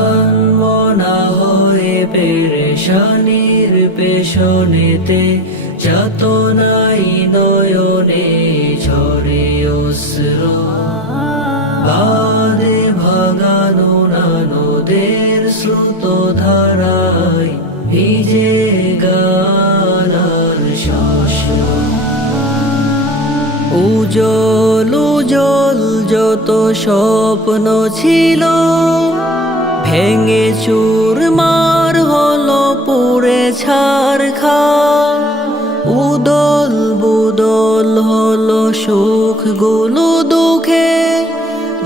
আনমনা হয়ে পেরেশানির পেশনেতে যত নাই নয়নে ঝরে অশ্র। বাদে ভাগানো নানদের স্রোত ধারায় ভিজে গানার শস্য উজল উজল যত স্বপ্ন ছিল, ভেঙে চুর মার হলো পুরে ছাড় খা উদল বুদল হলো সুখগুলো দুঃখে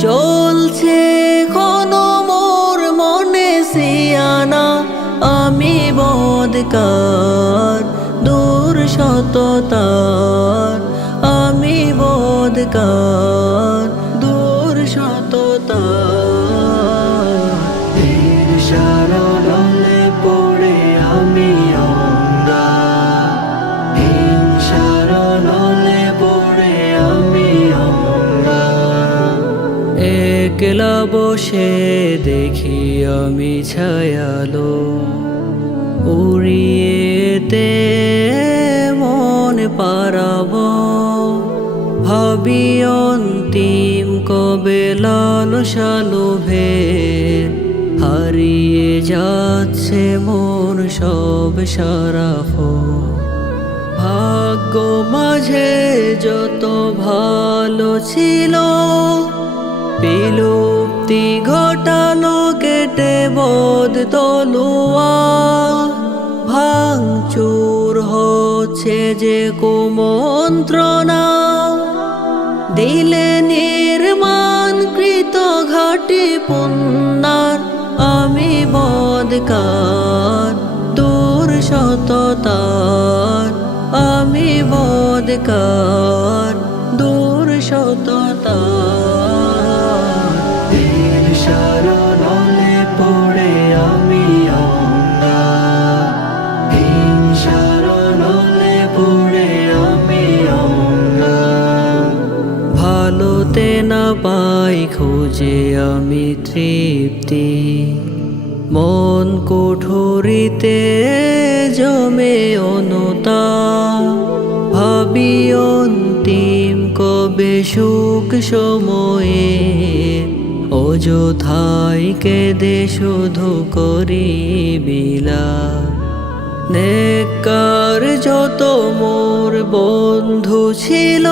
চলছে কোন মোর মনে সিয়ানা। আমি বদকার দূর সততার আমি বদকার। আমি আমি একলা বসে দেখি আমি ছায়ালো। উড়িয়েতে মন পারাব ভাবি অন্তিম কবে লাল সালোভে হারিয়ে যাচ্ছে মন সব সারাফ ভাগ্য মাঝে যত ভালো ছিল, বিলুপ্তি ঘটালো, কেটে বোধ তলুয়া। ভাঙচুর হচ্ছে যে কুমন্ত্রণা বদকার দূর সততার, আমি বদকার দূর সততার। এর শরণলে পড়ে আমি অঙ্গা শরণলে পড়ে আমি ভালোতে না পাই খুঁজে আমি তৃপ্তি। মন কোঠরিতে জমে অনুতা ভাবি অন্তিম কবে সুখ সময়ে। অযথাই কেঁদে শুধু করি বিলা নেকার যত মোর বন্ধু ছিল,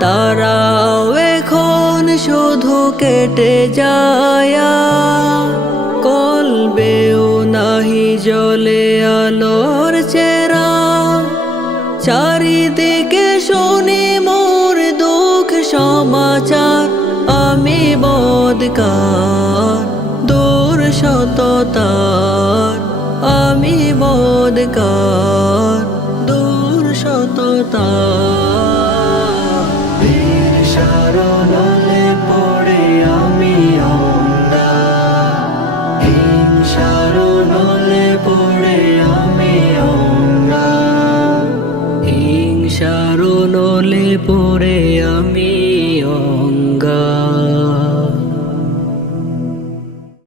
তারাও এখন শুধু কেটে যায়। আলোর চেরা, চারিদিকে শুনি মোর দুঃখ সমাচার। আমি বদকার, দূর সততার। আমি বদকার, দূর সততার। দোলে পড়ে আমি ও